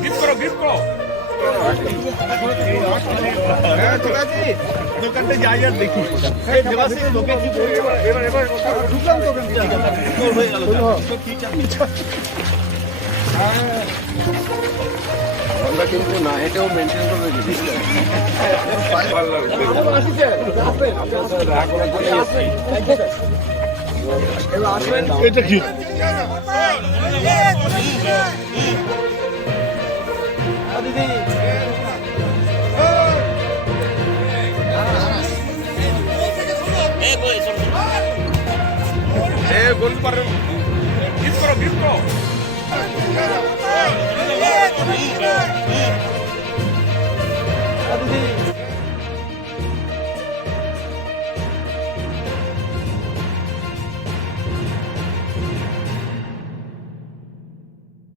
grip করো grip করো হ্যাঁ দোকানটা যাই দেখি হয়ে আমরা কিন্তু না হেঁটেও মেনটেন করে রেখেছি এটা কি এ গোলকিপার গ্রিপ করো গ্রিপ করো 对不对